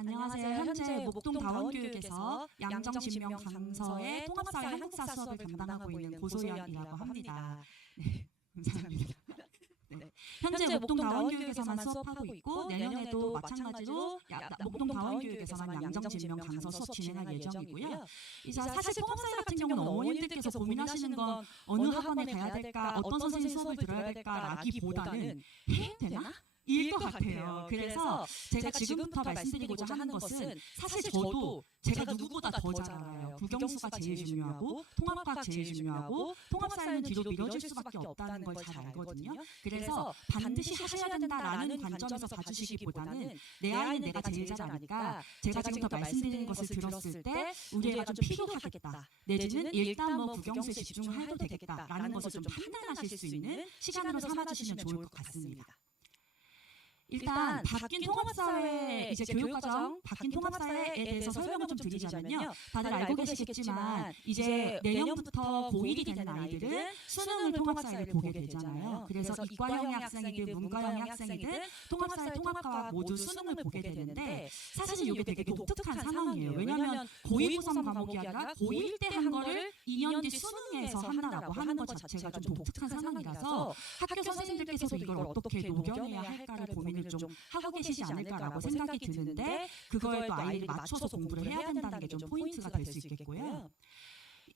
안녕하세요. 현재 목동다원교육에서 양정진명 강서의 통합사회 한국사 수업을 담당하고 있는 고소연이라고 합니다. 네, 감사합니다. 네. 현재 목동다원교육에서만 수업하고 있고 내년에도 마찬가지로 목동다원교육에서만 양정진명 강서 수업 진행할 예정이고요. 이제 사실 통합사회 같은 경우는 어머님들께서 고민하시는 건 어느 학원에 가야 될까, 어떤 선생님 수업을 들어야 될까라기보다는 해야 되나? 일 것 같아요. 그래서 제가 지금부터 말씀드리고자 하는 것은 사실 저도 제가 누구보다 더 잘 알아요. 국영수가 제일 중요하고 통합과학 제일 중요하고 통합사회는 뒤로 미뤄질 수밖에 없다는 걸 잘 알거든요. 그래서 반드시 하셔야 된다라는 관점에서 봐주시기보다는 내 아이는 내가 제일 잘 아니까 제가 지금부터 말씀드리는 것을 들었을 때 우리 애가 좀 필요하겠다, 내지는 일단 뭐 국영수에 집중을 해도 되겠다라는 것을 좀 판단하실 수 있는 시간으로 삼아주시면 좋을 것 같습니다. 일단 바뀐 통합사회, 이제 교육과정 바뀐 통합사회에 대해서 설명을 좀 드리자면요. 다들 알고 계시겠지만 이제 내년부터 고1이 되는 아이들은 수능을 통합사회를 보게 되잖아요. 그래서 이과형의 학생이든 문과형의 학생이든 통합사회, 통합과학 모두 수능을 보게 되는데 사실 이게 되게 독특한 상황이에요. 왜냐하면 고2 구성 과목이 아니라 고1 때 한 거를 2년 뒤 수능에서 한다라고 하는 것 자체가 좀 독특한 상황이라서 학교 선생님들께서도 이걸 어떻게 녹여내야 할까를 고민을 좀 하고 계시지 않을까라고 생각이 드는데 그거에 또 아이들이 맞춰서 공부를 해야 된다는 게 좀 포인트가 될 수 있겠고요.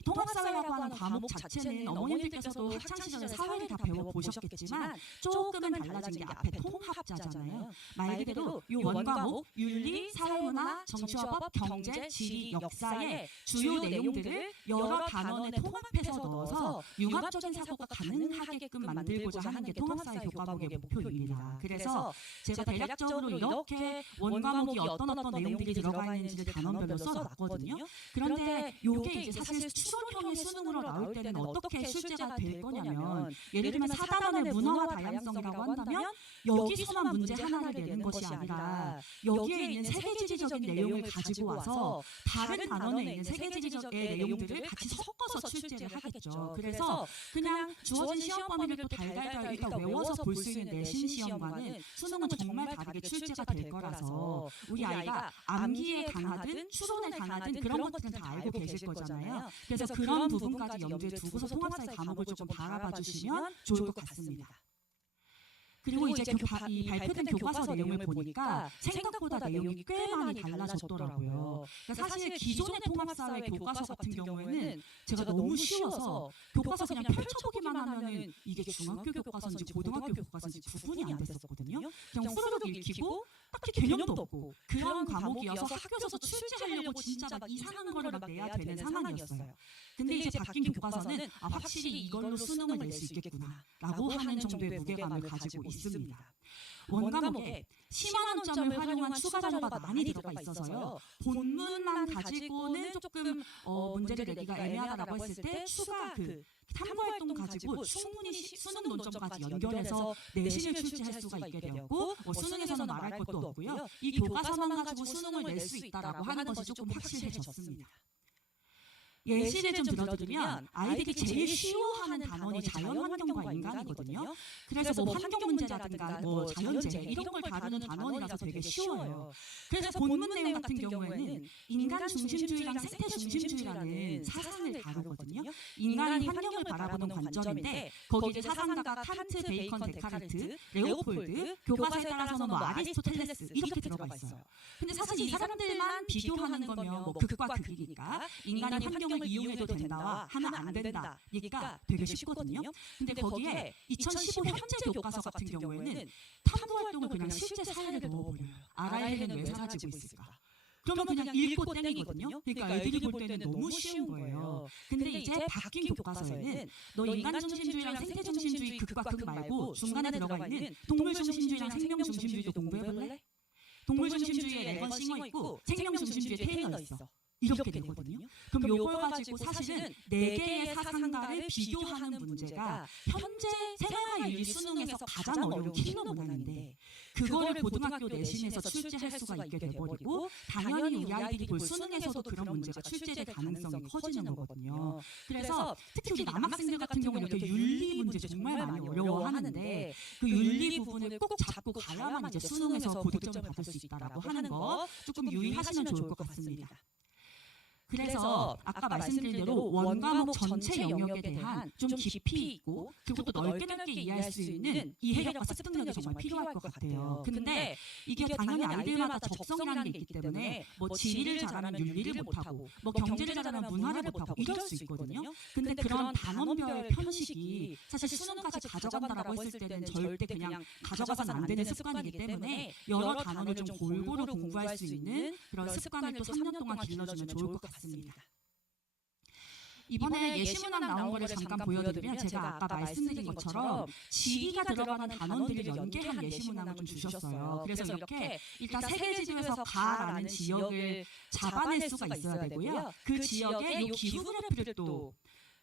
통합사회라고 하는 과목 자체는 어머님들께서도 학창시절에 사회를 다 배워보셨겠지만 조금은 달라진 게 앞에 통합자잖아요. 말 그대로 이 원과목 윤리, 사회문화, 정치화법, 경제, 지리, 역사의 주요 내용들을 여러 단원에 통합해서 넣어서 융합적인 사고가 가능하게끔 만들고자 하는 게 통합사회 교과목의 목표입니다. 그래서 제가 대략적으로 이렇게 원과목이 어떤 내용들이 들어가 있는지를 단원별로 써놨거든요. 그런데 이게 이제 사실 추론형의 수능으로 나올 때는 어떻게 출제가 될 거냐면 예를 들면 4단원의 문화와 다양성이라고 한다면 여기서만 문제 하나를 내는 것이 아니라 여기에 있는 세계지리적인 내용을 가지고 와서 다른 단원에 있는 세계지리적의 내용들을 같이 섞어서 출제를 하겠죠. 그래서 그냥 주어진 시험 범위를 또 달달달 일단 외워서 볼 수 있는 내신 시험과는 수능은 정말 다르게 출제가 될 거라서 우리 아이가 암기에 강하든 추론에 강하든 그런 것들은 다 알고 계실 거잖아요. 그래서 그런 부분까지 염두에 두고서 통합사회 과목을 조금 바라봐 주시면 좋을 것 같습니다. 그리고 이제 이 발표된 교과서 내용을 보니까 생각보다 내용이 꽤 많이 달라졌더라고요. 그러니까 사실 기존의 통합사회 교과서 같은 경우에는 제가 너무 쉬워서 교과서 그냥 펼쳐보기만 하면은 이게 중학교 교과서인지 고등학교 교과서인지 구분이 안 됐었거든요. 그냥 후루룩 읽히고 딱히 개념도 없고 그런 과목이어서 학교에서 출제하려고 진짜 막 이상한 거를 막 내야 되는 상황이었어요. 근데 이제 바뀐 교과서는 확실히 이걸로 수능을 낼 수 있겠구나라고 하는 정도의 무게감을 가지고 있습니다. 원과목에 10만 원점을 활용한 추가 자료가 많이 들어가 있어서요. 본문만 가지고는 조금 문제를 내기가 애매하다고 했을 때 추가 탐구활동 가지고 충분히 수능 논점까지 연결해서 내신을 출제할 수가 있게 되었고 수능에서는 말할 것도 없고요. 이 교과서만 가지고 수능을 낼 수 있다라고 하는 것이 조금 확실해졌습니다. 예시를 좀 들어드리면 아이들이 제일 쉬워하는 단원이 자연환경과 인간이거든요. 그래서 뭐 환경 문제라든가 뭐 자연재해 이런 걸 다루는 단원이라서 되게 쉬워요. 그래서 본문 내용 같은 경우에는 인간 중심주의랑 생태 중심주의라는 사상을 다루거든요. 인간이 환경을 바라보는 관점인데 거기 이제 사상가가 칸트, 베이컨, 데카르트, 레오폴드, 교과서에 따라서는 뭐 아리스토텔레스 이렇게 들어가 있어요. 근데 사실 이 사람들만 비교하는 거면 뭐 극과 극이니까 인간이 환경을 이용해도 된다와 하면 안 된다니까 되게 쉽거든요. 근데 거기에 2015 현재 교과서 같은 경우에는 탐구 활동을 그냥 실제 사회에 넣어버려요. RIL은 왜 사라지고 있을까? 그러면 그냥 읽고 땡이거든요. 그러니까 애들이 볼 때는 너무 쉬운 거예요. 근데 이제 바뀐 교과서에는 너 인간 중심주의랑 생태 중심주의 극과 극 말고 중간에 들어가 있는 동물 중심주의랑 생명 중심주의도 공부해볼래? 동물 중심주의에 레건 싱어 있고 생명 중심주의에 테일러 있어. 이렇게 되거든요. 그럼 요걸 가지고 사실은 4개의 사상가를 비교하는 문제가 현재 생활윤리 수능에서 가장 어려운 키너 문항인데 그거를 고등학교 내신에서 출제할 수가 있게 돼버리고 당연히 우리 아이들이 볼 수능에서도 그런 문제가 출제될 가능성이 커지는 거거든요. 그래서 특히 우리 남학생들 같은 경우는 이렇게 윤리 문제 정말 많이 어려워하는데 그 윤리 부분을 꼭 잡고 가야만 이제 수능에서 고득점을 받을 수 있다라고 하는 거 조금 유의하시면 좋을 것 같습니다. 그래서 아까 말씀드린 대로 원과목 전체 영역에 대한 좀 깊이 있고 그리고 또 넓게 이해할 수 있는 이해력과 습득력이 정말 필요할 것 같아요. 근데 이게 당연히 아이들마다 적성이라는 게 있기 때문에 뭐 지리를 잘하면 윤리를 못하고 뭐 경제를 잘하면 문화를 못하고 이럴 수 있거든요. 근데 그런 단원별 편식이 사실 수능까지 가져간다라고 했을 때는 절대 그냥 가져가서는 안 되는 습관이기 때문에 여러 단원을 좀 골고루 공부할 수 있는 그런 습관을 또 3년 동안 길러주면 좋을 것 같습니다. 이번에 예시문항 나온 거를 잠깐 보여드리면 제가 아까 말씀드린 것처럼 지리가 들어가는 단원들을 연계한 예시문항을 좀 주셨어요. 그래서 이렇게 일단 세계지도에서 가라는 지역을 잡아낼 수가 있어야 되고요. 그 지역에 이 기후 그래프를 또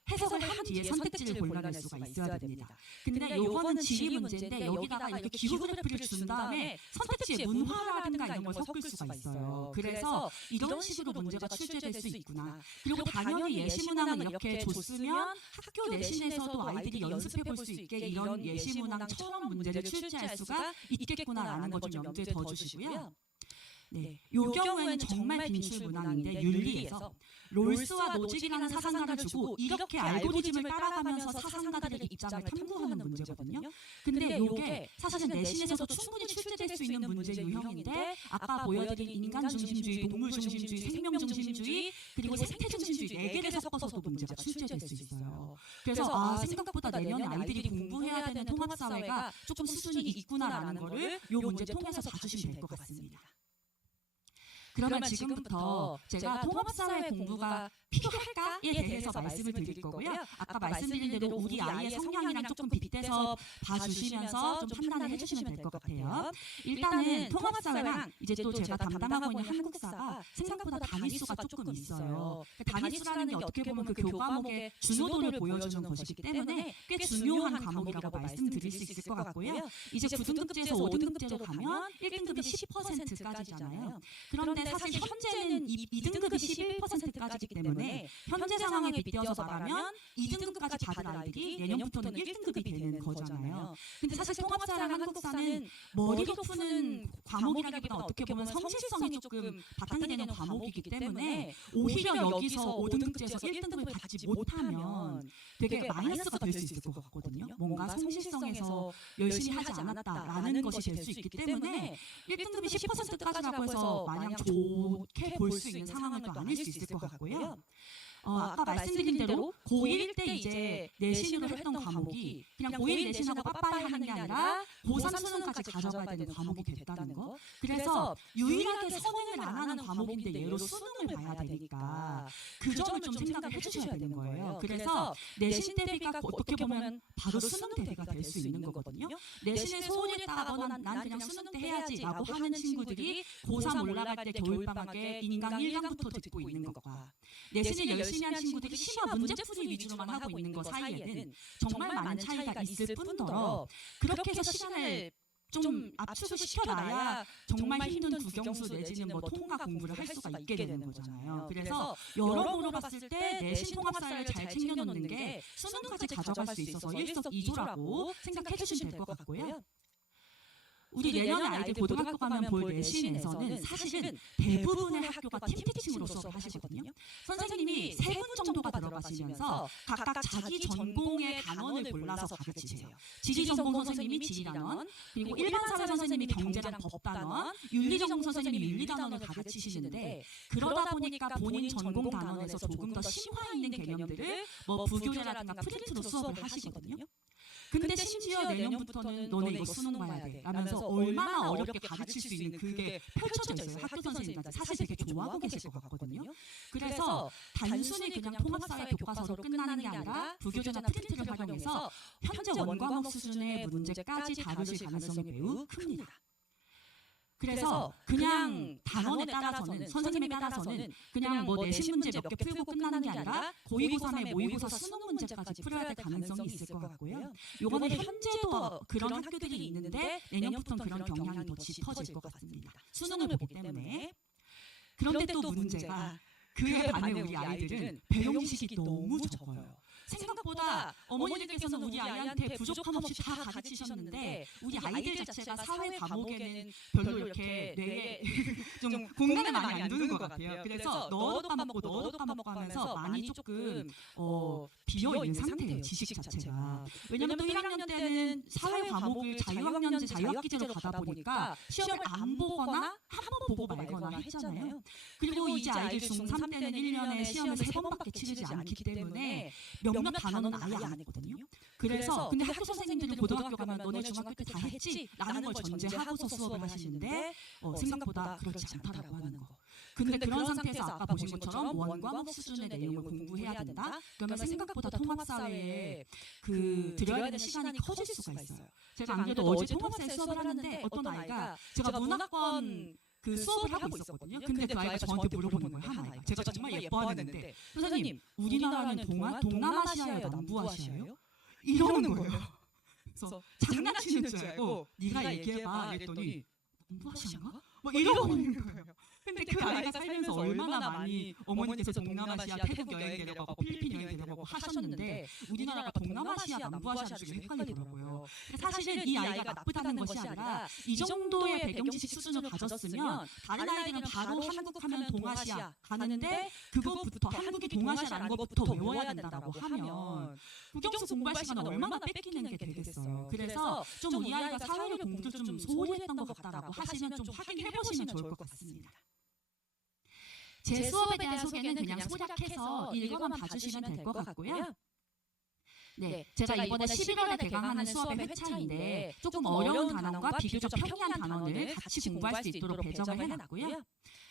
해석을 한 뒤에 선택지를 골라낼 수가 있어야 됩니다. 근데 요거는 지리 문제인데 여기다가 이렇게 기후 그래프를 준 다음에 선택지에 문화라든가 이런 걸 섞을 수가 있어요. 그래서 이런 식으로 문제가 출제될 수 있구나. 그리고 당연히 예시문항을 이렇게 줬으면 학교 내신에서도 아이들이 연습해 볼 수 있게 이런 예시문항처럼 문제를 출제할 수가 있겠구나라는 거 좀 염두에 더 주시고요. 네, 요 경우에는 정말 빈출 문항인데 윤리에서 롤스와 노직이라는 사상가를 주고 이렇게 알고리즘을 따라가면서 사상가들의 입장을 탐구하는 문제거든요. 근데 요게 사실은 내신에서도 충분히 출제될 수 있는 문제 유형인데 아까 보여드린 인간 중심주의, 동물 중심주의, 생명 중심주의 그리고 생태 중심주의 4개를 섞어서도 문제가 출제될 수 있어요. 그래서 생각보다 내년에 아이들이 공부해야 되는 통합사회가 조금 수준이 있구나라는 거를 요 문제 통해서 봐주시면 될 것 같습니다. 그러면 지금부터 제가 통합사회 공부가 필요할까에 대해서 말씀을 드릴 거고요. 아까 말씀드린 대로 우리 아이의 성향이랑 조금 빗대서 봐주시면서 좀 판단을 해주시면 될 것 같아요. 일단은 통합사회랑 이제 또 제가 담당하고 있는 한국사가 생각보다 단위수가 조금 있어요. 단위수라는 게 어떻게 보면 그 교과목의 준호도를 보여주는 것이기 때문에 꽤 중요한 과목이라고 말씀드릴 수 있을 것 같고요. 이제 9등급제에서 5등급제로 가면 1등급이 10%까지잖아요. 그런데 사실 현재는 2등급이 11%까지이기 때문에 현재 상황에 빗대어서 말하면 2등급까지 받은 아이들이 내년부터는 1등급이 되는 거잖아요. 근데 사실 통합사랑 한국사는 머리로 푸는 과목이라기보다 어떻게 보면 성실성이 조금 바탕이 되는 과목이기 때문에 오히려 여기서 5등급제에서 1등급을 받지 못하면 되게 마이너스가 될 수 있을 것 같거든요. 뭔가 성실성에서 열심히 하지 않았다라는 것이 될 수 있기 때문에 1등급이 10%까지라고 해서 마냥 좋게 볼 수 있는 상황은 또 아닐 수 있을 것 같고요. 아까 말씀드린 대로 고1 때 이제 내신으로 했던 과목이 그냥 고1 내신하고 빠빠이 하는 게 아니라 고3 수능까지 가져가야 되는 과목이 됐다는 거. 그래서 유일하게 선행을 안 하는 과목인데 얘로 수능을 봐야 되니까 그 점을 좀 생각을 해주셔야 되는 거예요. 그래서 내신 대비가 어떻게 보면 바로 수능 대비가 될 수 있는 거거든요. 내신에 소홀히 했다거나 난 그냥 수능 때 해야지 라고 하는 친구들이 고3 올라갈 때 겨울방학에 인강 1강부터 듣고 있는 것과 내신을 열심히 한 친구들이 심화 문제풀이 위주로만 하고 있는 것 사이에는 정말 많은 차이가 있을 뿐더러 그렇게 해서 시간을 좀 압축을 시켜놔야 정말 힘든 국영수 내지는 뭐 통과 공부를 할 수가 있게 되는 거잖아요. 그래서 여러모로 봤을 때 내신 통합사회를 잘 챙겨놓는 게 수능까지 가져갈 수 있어서 일석이조라고 생각해 주시면 될 것 같고요. 우리 내년에 아이들 고등학교 가면 볼 내신에서는 사실은 대부분의 학교가 팀티칭으로 수업을 하시거든요. 선생님이 3분 정도가 들어가시면서 각각 자기 전공의 단원을 골라서 가르치세요. 지리전공 선생님이 지리단원, 그리고 일반사회 선생님이 경제랑 법단원, 윤리전공 선생님이 윤리단원을 가르치시는데 그러다 보니까 본인 전공 단원에서 조금 더 심화 있는 개념들을 뭐 부교재라든가 프린트로 수업을 하시거든요. 근데 심지어 내년부터는 너네 이거 수능 봐야 돼 라면서 얼마나 어렵게 가르칠 수 있는 그게 펼쳐져 있어요. 학교 선생님들 사실 되게 좋아하고 계실 것 같거든요. 그래서 단순히 그냥 통합사회 교과서로 끝나는 게 아니라 부교재나 프린트를 활용해서 현재 원과목 수준의 문제까지 다루실 가능성이 매우 큽니다. 그래서 그냥 단원에 따라서는 선생님에 따라서는 그냥 뭐 내신 문제 몇 개 풀고 끝나는 게 아니라 고이고3에 모의고사 수능 문제까지 풀어야 될 가능성이 있을 것 같고요. 요거는 현재도 그런 학교들이 있는데 내년부터는 그런 경향이 더 짙어질 것 같습니다. 수능을 보기 때문에. 그런데 또 문제가 그에 반해 우리 아이들은 배용 지식이 너무 적어요. 생각보다 어머니들께서는 우리 아이한테 부족함 없이 다 가르치셨는데 우리 아이들 자체가 사회 과목에는 별로 이렇게 뇌에 좀 공간을 많이 안 두는 것 같아요. 그래서 너도 까먹고 너도 까먹고 하면서 많이 조금 비어있는 상태예요. 지식 자체가. 왜냐하면 또 1학년 때는 사회 과목을 자유학년제 자유학기제로 가다 보니까 시험을 안 보거나 한 번 보고 말거나 했잖아요. 그리고 이제 아이들 중3 때는 1년에 시험을 3번밖에 치르지 않기 때문에 몇몇 단어는 아예 안 했거든요. 그래서 근데 학교 선생님들이 고등학교 가면 너네 중학교 때 다 했지? 라는 걸 전제하고서 수업을 하시는데 생각보다 그렇지 않다라고 하는 거. 근데 그런 상태에서 아까 보신 것처럼 원과목 수준의 내용을 공부해야 된다? 그러면 생각보다 통합사회에 들여야 되는 시간이 커질 수가 있어요. 제가 안 그래도 어제 통합사회 수업을 하는데 어떤 아이가 제가 문학권 수업을 하고 있었거든요. 근데 그 아이가 저한테 물어보는 거예요. 한 아이가. 제가 정말 예뻐하는데 선생님, 우리나라는 동남아시아예요? 남부아시아예요? 이러는 거예요. 그래서 장난치는 줄 알고 네가 얘기해봐 이랬더니 남부아시아인가? 뭐 이러는 거예요. 근데 그 아이가 살면서 얼마나 많이 어머니께서 동남아시아 태국 여행 데려가고 필리핀 여행 데려가고 하셨는데 우리나라가 동남아시아 남부아시아 중에 헷갈리더라고요. 사실은 이 아이가 나쁘다는 것이 아니라 이 정도의 배경 지식 수준을 가졌으면 다른 아이들은 바로 한국 하면 동아시아 가는데 그것부터 한국이 동아시아라는 것부터 외워야 된다라고 하면 국영수 공부할 시간 얼마나 뺏기는 게 되겠어요. 그래서 좀 우리 아이가 사회를 공부를 좀 소홀히 했던 것 같다라고 하시면 좀 확인해 보시면 좋을 것 같습니다. 제 수업에 대한 소개는 그냥 소략해서 읽어만 봐주시면 될 것 같고요. 네, 제가 이번에 11월에 개강하는 수업의 회차인데 조금 어려운 단원과 비교적 평이한 단원을 같이 공부할 수 있도록 배정을 해놨고요.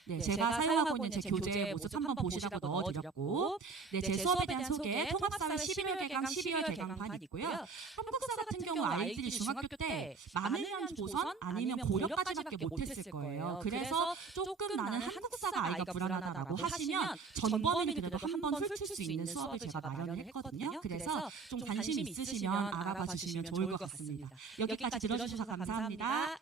네, 제가 사용하고 있는 제 교재 모습 한번 보시라고 넣어드렸고, 네, 제 수업에 대한 소개, 통합사회 11월 개강, 12월 개강판 있고요. 한국사 같은 경우 아이들이 중학교 때 많으면 조선 아니면 고려까지밖에 못했을 거예요. 그래서 조금 나는 한국사가 아이가 불안하다라고 하시면 전범위는 그래도 한번 훑을 수 있는 수업을 제가 마련을 했거든요. 그래서 좀 관심 있으시면 알아봐 주시면 좋을 것 같습니다. 여기까지 들어주셔서 감사합니다.